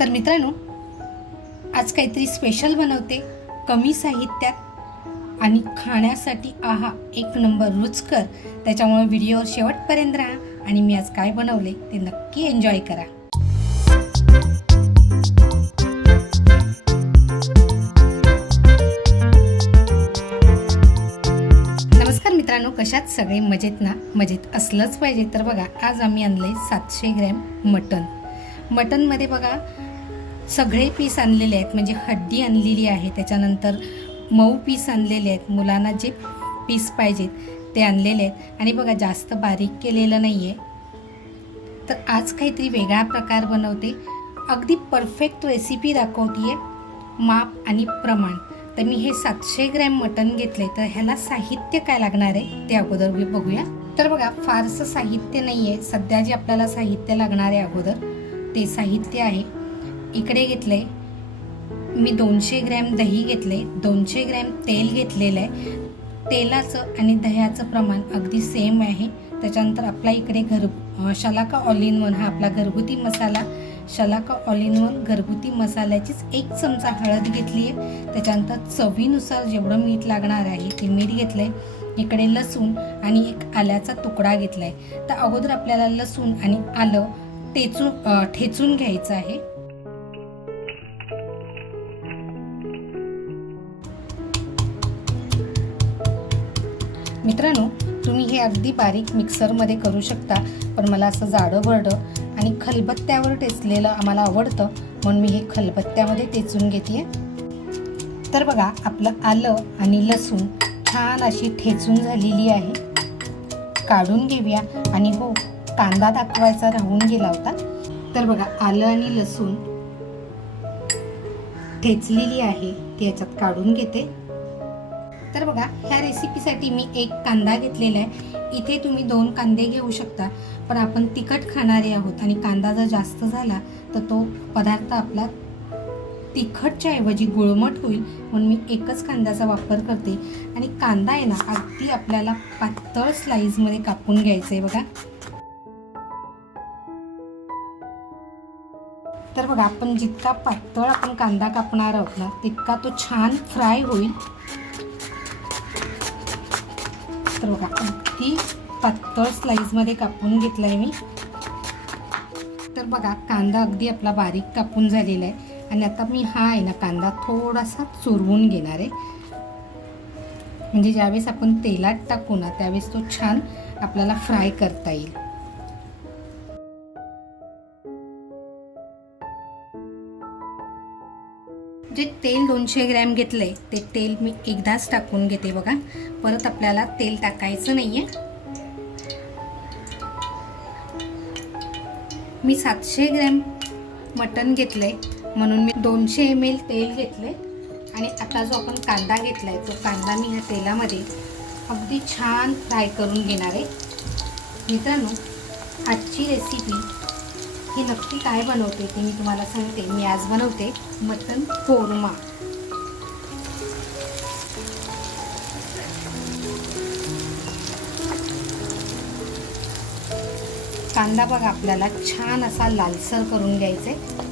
तर मित्रांनो, आज काहीतरी स्पेशल बनवते, कमी साहित्यात आणि खाण्यासाठी आहा एक नंबर रुचकर। त्याच्यामुळे व्हिडिओ शेवटपर्यंत राहा आणि मी आज काय बनवले ते नक्की एन्जॉय करा। नमस्कार मित्रांनो, कशात सगळे मजेत ना? मजेत असलंच पाहिजे। तर बघा, आज आम्ही आणले 700 ग्रॅम मटनमध्ये बघा सगळे पीस आणलेले आहेत, म्हणजे हड्डी आणलेली आहे, त्याच्यानंतर मऊ पीस आणलेले आहेत, मुलांना जे पीस पाहिजेत ते आणलेले आहेत आणि बघा जास्त बारीक केलेलं नाही आहे। तर आज काहीतरी वेगळा प्रकार बनवते, अगदी परफेक्ट रेसिपी दाखवते आहे, माप आणि प्रमाण। तर मी हे 700 ग्रॅम मटन घेतले, तर ह्याला साहित्य काय लागणार आहे ते अगोदर बघूया। तर बघा, फारसं साहित्य नाही आहे, सध्या जे आपल्याला साहित्य लागणार आहे अगोदर ते साहित्य आहे। इकडे घेतले मी 200 ग्रॅम दही घेतले, 200 ग्रॅम तेल घेतलेलं आहे, तेलाचं आणि दह्याचं प्रमाण अगदी सेम आहे। त्याच्यानंतर आपला इकडे शलाका ऑल इन वन हा आपला घरगुती मसाला, शलाका ऑल इन वन घरगुती मसाल्याचीच 1 चमचा हळद घेतली आहे। त्याच्यानंतर चवीनुसार जेवढं मीठ लागणार आहे ते मीठ घेतलं आहे। इकडे लसूण आणि एक आल्याचा तुकडा घेतला आहे। तर अगोदर आपल्याला लसूण आणि आलं ठेचून घ्यायचं आहे। मित्रांनो, तुम्ही हे अगदी बारीक मिक्सरमध्ये करू शकता, पण मला असं जाडं भरडं आणि खलबत्त्यावर टेचलेलं आम्हाला आवडतं, म्हणून मी हे खलबत्त्यामध्ये टेचून घेते। तर बघा, आपलं आलं आणि लसूण छान अशी ठेचून झालेली आहे, काढून घेऊया। आणि हो, कांदा दाखवायचा राहून गेला होता। तर बघा, आलं आणि लसूण ठेचलेली आहे ती याच्यात काढून घेते। तर बघा, ह्या रेसिपीसाठी मी 1 कांदा घेतलेला आहे, इथे तुम्ही 2 कांदे घेऊ शकता, पण आपण तिखट खाणारे आहोत आणि कांदा जर जास्त झाला तर तो पदार्थ आपला तिखटच्या ऐवजी गुळमट होईल, म्हणून मी 1च कांद्याचा वापर करते। आणि कांदा आहे ना, अगदी आपल्याला पातळ स्लाइसमध्ये कापून घ्यायचं आहे बघा। तर बघा, आपण जितका पातळ आपण कांदा कापणार आहोत ना, तितका तो छान फ्राय होईल। तर बघा, अगदी पातळ स्लाइसमध्ये कापून घेतला आहे मी। तर बघा, कांदा अगदी आपला बारीक कापून झालेला आहे आणि आता मी हा आहे ना कांदा थोडासा चुरवून घेणार आहे, म्हणजे ज्यावेळेस आपण तेलात टाकू ना त्यावेळेस तो छान आपल्याला फ्राय करता येईल। जे तेल 200 ग्रॅम घेतलंय ते तेल मी एकदाच टाकून घेते बघा, परत आपल्याला तेल टाकायचं नाहीये। मी 700 ग्रॅम मटन घेतलंय, म्हणून मी 200 ml तेल घेतले आणि आता जो आपण कांदा घेतलाय तो कांदा मी ह्या तेलामध्ये अगदी छान फ्राय करून घेणार आहे। मित्रांनो, आजची रेसिपी ही नक्की काय बनवते ते मी तुम्हाला सांगते। मी आज बनवते मटन कोरमा। कांदा बघा आपल्याला छान असा लालसर करून घ्यायचा आहे।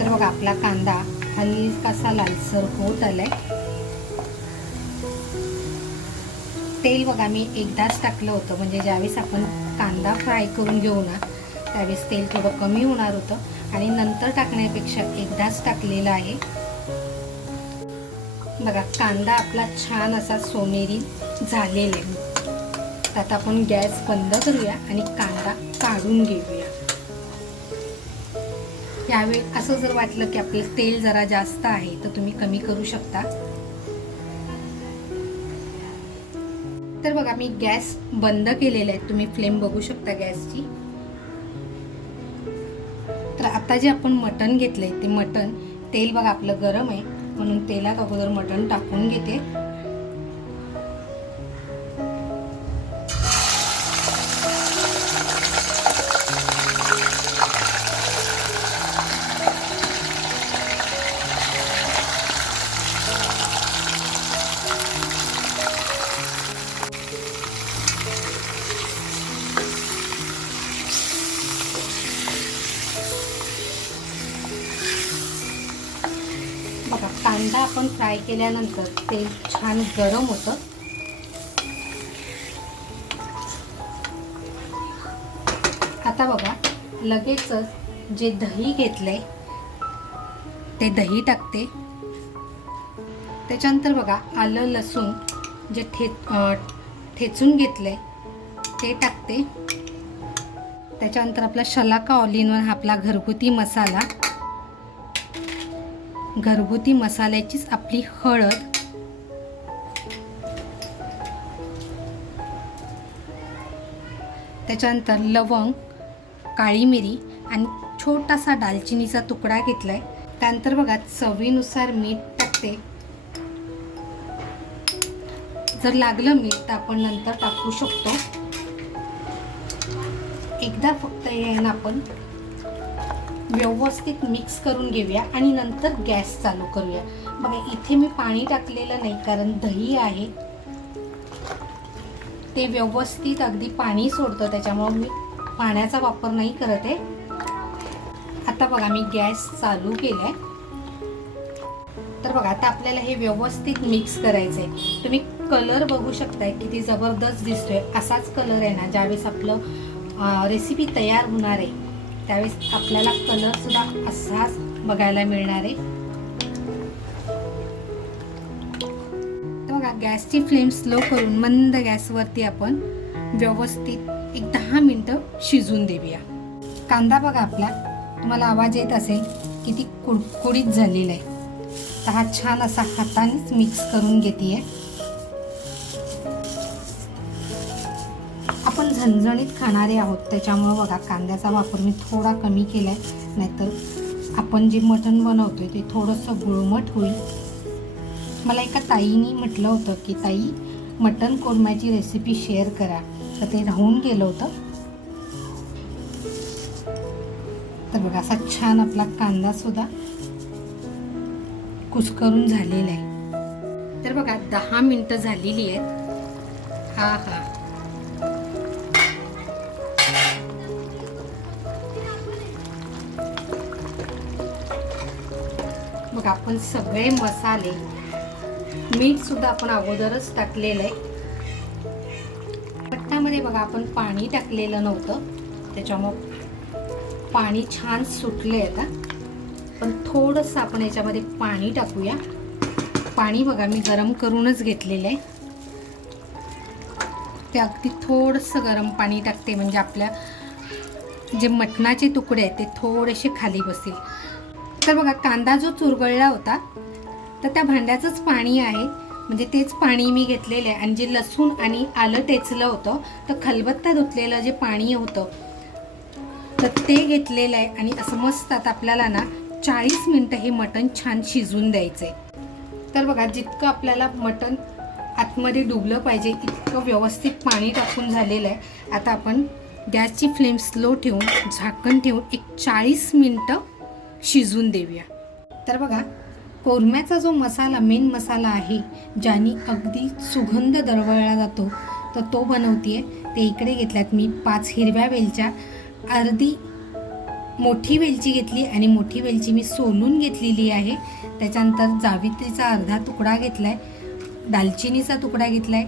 तर बघा, आपला कांदा हलकासा लालसर होत आलाय। तेल बघा मी एकदाच टाकलं होतं, म्हणजे ज्यावेळेस आपण कांदा फ्राय करून घेऊ ना त्यावेळेस तेल थोडं कमी होणार होतं आणि नंतर टाकण्यापेक्षा एकदाच टाकलेलं आहे। बघा, कांदा आपला छान असा सोनेरी झालेला आहे। आता आपण गॅस बंद करूया आणि कांदा काढून घेऊया। यावेळी असं जर वाटलं की आपलं तेल जरा जास्त आहे तर तुम्ही कमी करू शकता। तर बघा, मी गॅस बंद केलेला आहे, तुम्ही फ्लेम बघू शकता गॅसची। तर आता जे आपण मटण घेतलंय ते मटण, तेल बघा आपलं गरम आहे, म्हणून तेलात अगोदर मटण टाकून घेते। बघा कांदा आपण फ्राय केल्यानंतर तेल छान गरम होतं. आता बघा लगेचच जे दही घेतलंय ते दही टाकते. त्याच्यानंतर बघा आलं लसूण जे ठेचून घेतलंय ते टाकते. त्याच्यानंतर आपला शलाका ऑल इन वन हा आपला घरगुती मसाला, घरगुती मसाल्याचीच आपली हळद, त्याच्यानंतर लवंग, काळी मिरी आणि छोटासा दालचिनीचा तुकडा घेतलाय. त्यानंतर बघा चवीनुसार मीठ टाकते. जर लागलं मीठ तर आपण नंतर टाकू शकतो. एकदा फक्त हे ना आपण व्यवस्थित मिक्स करून घेऊया आणि नंतर गॅस चालू करूया. बघा इथे मी पाणी टाकलेलं नाही कारण दही आहे ते व्यवस्थित अगदी पाणी सोडतं, त्याच्यामुळे मी पाण्याचा वापर नाही करत आहे. आता बघा मी गॅस चालू केलाय. तर बघा आता आपल्याला हे व्यवस्थित मिक्स करायचंय. तुम्ही कलर बघू शकताय किती जबरदस्त दिसतोय. असाच कलर आहे ना ज्यावेळेस आपलं रेसिपी तयार होणार आहे त्यावेळेस आपल्याला कलर सुद्धा असाच बघायला मिळणार आहे. तर बघा गॅसची फ्लेम स्लो करून मंद गॅसवरती आपण व्यवस्थित एक 10 मिनिटं शिजून देऊया. कांदा बघा आपला तुम्हाला आवाज येत असेल किती कुडकुडीत झालेला आहे. तर हा छान असा हातानेच मिक्स करून घेते. आपण झणझणीत खाणारे आहोत त्याच्यामुळे बघा कांद्याचा वापर मी थोडा कमी केलाय, नाहीतर आपण जे मटण बनवतोय ते थोडंसं गुळमट होईल. मला एका ताईनी म्हटलं होतं की ताई मटण कोरम्याची रेसिपी शेअर करा, तर ते राहून गेलं होतं. तर बघा असा छान आपला कांदा सुद्धा कुस्करून झालेला आहे. तर बघा 10 मिनिटं झालेली आहेत. हा हा बघा आपण सगळे मसाले, मीठ सुद्धा आपण अगोदरच टाकलेलं आहे. मटणामध्ये बघा आपण पाणी टाकलेलं नव्हतं त्याच्यामुळे पाणी छान सुटलंय. आता पण थोडंसं आपण याच्यामध्ये पाणी टाकूया. पाणी बघा मी गरम करूनच घेतलेलं आहे. ते अगदी थोडंसं गरम पाणी टाकते म्हणजे आपल्या जे मटणाचे तुकडे आहेत ते थोडेसे खाली बसतील. तर बघा कांदा जो चुरगळला होता तर त्या भांड्याचंच पाणी आहे, म्हणजे तेच पाणी मी घेतलेलं आहे. आणि जे लसूण आणि आलं टेचलं होतं तर खलबत्ता धुतलेलं जे पाणी होतं तर ते घेतलेलं आहे. आणि असं मस्त आता आपल्याला ना 40 मिनिटं हे मटण छान शिजून द्यायचं आहे. तर बघा जितकं आपल्याला मटण आतमध्ये डुबलं पाहिजे इतकं व्यवस्थित पाणी टाकून झालेलं आहे. आता आपण गॅसची फ्लेम स्लो ठेवून झाकण ठेवून एक 40 मिनिटं शिजून देऊया. तर बघा कोरम्याचा जो मसाला, मेन मसाला आहे ज्याने अगदी सुगंध दरवळला जातो तर तो बनवते. ते इकडे घेतल्यात मी 5 हिरव्या वेलच्या, अर्धी मोठी वेलची घेतली आणि मोठी वेलची मी सोलून घेतलेली आहे. त्याच्यानंतर जावित्रीचा अर्धा तुकडा घेतलाय, दालचिनीचा तुकडा घेतलाय,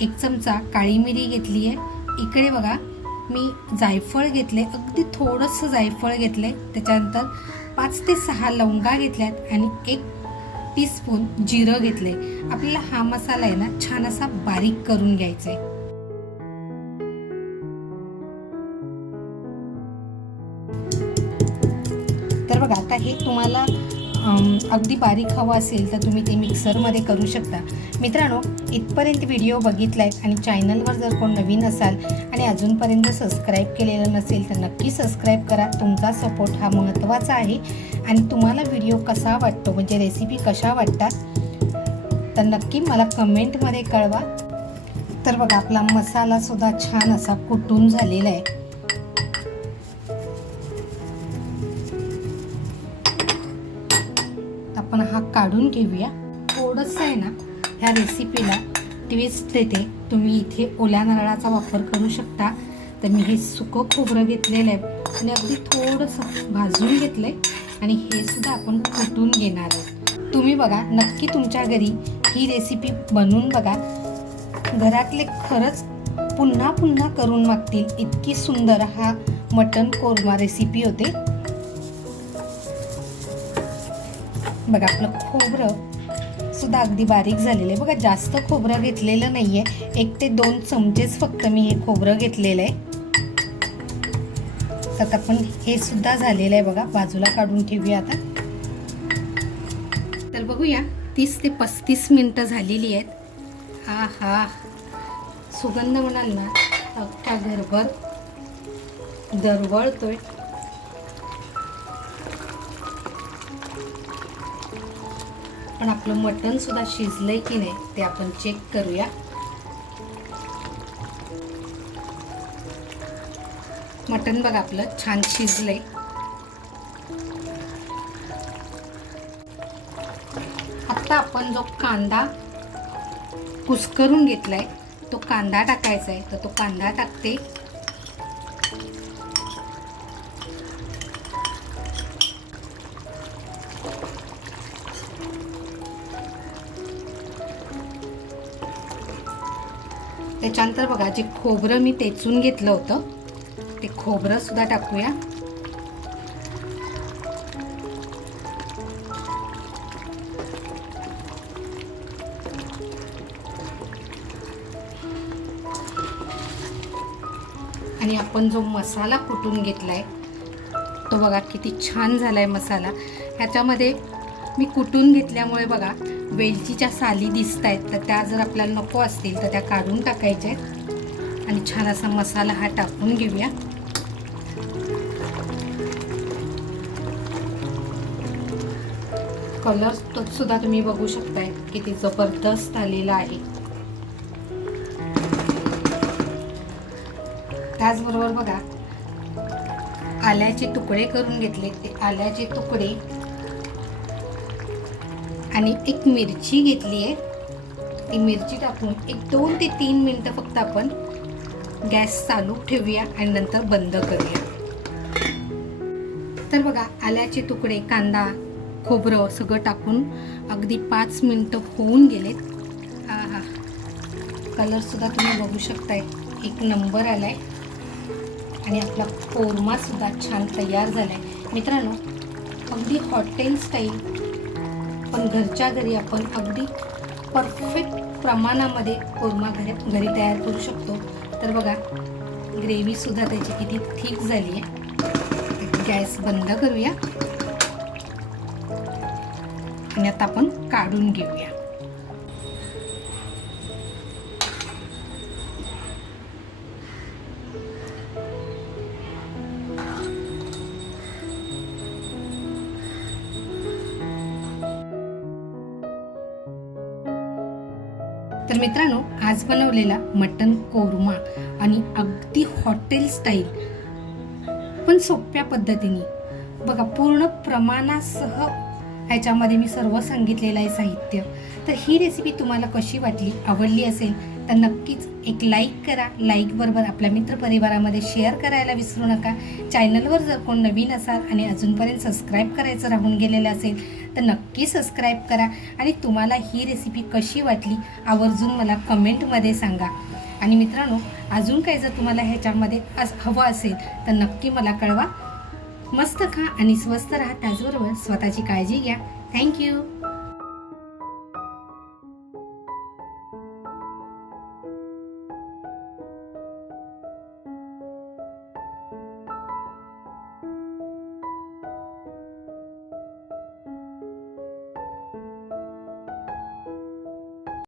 1 चमचा काळी मिरी घेतली आहे. इकडे बघा मी जायफळ घेतले, अगदी थोडंसं जायफळ घेतले. त्याच्यानंतर 5 ते 6 लवंगा घेतल्यात आणि 1 टीस्पून जिरं घेतले. आपल्याला हा मसाला आहे ना छान असा बारीक करून घ्यायचा आहे. तर बघा आता हे तुम्हाला अगदी बारीक हवं असेल तर तुम्ही ते मिक्सरमध्ये करू शकता. मित्रांनो इथपर्यंत व्हिडिओ बघितलाय आणि चॅनलवर जर कोण नवीन असाल आणि अजूनपर्यंत सबस्क्राईब केलेलं नसेल तर नक्की सबस्क्राईब करा. तुमचा सपोर्ट हा महत्त्वाचा आहे. आणि तुम्हाला व्हिडिओ कसा वाटतो म्हणजे रेसिपी कशा वाटतात तर नक्की मला कमेंटमध्ये कळवा. तर बघा आपला मसाला सुद्धा छान असा कुटून झालेला आहे. आपण हा काढून घेऊया. थोडंसं आहे ना ह्या रेसिपीला ट्विस्ट देते. तुम्ही इथे ओल्या नारळाचा वापर करू शकता. तर मी हे सुकं खोबरं घेतलेलं आहे आणि अगदी थोडंसं भाजून घेतलं आहे आणि हे सुद्धा आपण कुटून घेणार आहोत. तुम्ही बघा नक्की तुमच्या घरी ही रेसिपी बनवून बघा. घरातले खरंच पुन्हा पुन्हा करून मागतील, इतकी सुंदर हा मटन कोरमा रेसिपी होते. बघा आपलं खोबरं सुद्धा अगदी बारीक झालेलं आहे. बघा जास्त खोबरं घेतलेलं नाहीये, 1 ते 2 चमचेच फक्त मी हे खोबरं घेतलेलं आहे. तर आपण हे सुद्धा झालेलं आहे बघा, बाजूला काढून ठेवूया आता. तर बघूया 30 ते 35 मिनिटं झालेली आहेत. हा हा सुगंध म्हणाल ना अख्खा घरभर दरवळतोय. पण आपलं मटण सुद्धा शिजलंय की नाही ते आपण चेक करूया. मटण बघा आपलं छान शिजलंय. आता आपण जो कांदा कुस्करून घेतलाय तो कांदा टाकायचा आहे, तर तो कांदा टाकते. त्याच्यानंतर बघा जे खोबरं मी टेचून घेतलं होतं ते खोबरं सुद्धा टाकूया. आणि आपण जो मसाला कुटून घेतलाय तो बघा किती छान झालाय मसाला. ह्याच्यामध्ये मी कुटून घेतल्यामुळे बघा वेलचीच्या साली दिसत आहेत, तर त्या जर आपल्याला नको असतील तर त्या काढून टाकायच्या आहेत. आणि छान असा मसाला हा टाकून घेऊया. कलर तो सुद्धा तुम्ही बघू शकताय किती जबरदस्त आलेला आहे. त्याचबरोबर बघा आल्याचे तुकडे करून घेतले, ते आल्याचे तुकडे आणि एक मिरची घेतली आहे. ती मिरची टाकून 2 ते 3 मिनिटं फक्त आपण गॅस चालू ठेवूया आणि नंतर बंद करूया. तर बघा आल्याचे तुकडे, कांदा, खोबरं सगळं टाकून अगदी 5 मिनिटं होऊन गेलेत. हा हा कलर सुद्धा तुम्ही बघू शकताय, 1 नंबर आलाय. आणि आपला कोरमा सुद्धा छान तयार झालाय. मित्रांनो अगदी हॉटेल स्टाईल पण घरच्या घरी आपण अगदी परफेक्ट प्रमाणामध्ये कोरमा घरी तयार करू शकतो. तर बघा ग्रेव्ही सुद्धा त्याची किती थिक झाली आहे. गॅस बंद करूया आणि आता आपण काढून घेऊया. तर मित्रांनो आज बनवलेला मटन कोरमा आणि अगदी हॉटेल स्टाईल पण सोप्या पद्धतीने बघा पूर्ण प्रमाणासह ह्याच्यामध्ये मी सर्व सांगितलेलं आहे साहित्य. तर ही रेसिपी तुम्हाला कशी वाटली, आवडली असेल तर नक्कीच एक लाईक करा. लाईक बरोबर आपल्या मित्रपरिवारामध्ये शेअर करायला विसरू नका. चॅनलवर जर कोण नवीन असाल आणि अजूनपर्यंत सबस्क्राईब करायचं राहून गेलेलं असेल तर नक्की सबस्क्राईब करा. आणि तुम्हाला ही रेसिपी कशी वाटली आवर्जून मला कमेंटमध्ये सांगा. आणि मित्रांनो अजून काही जर तुम्हाला ह्याच्यामध्ये हवं असेल तर नक्की मला कळवा. मस्त खा आणि स्वस्त राहा, त्याचबरोबर स्वतःची काळजी घ्या. थँक्यू.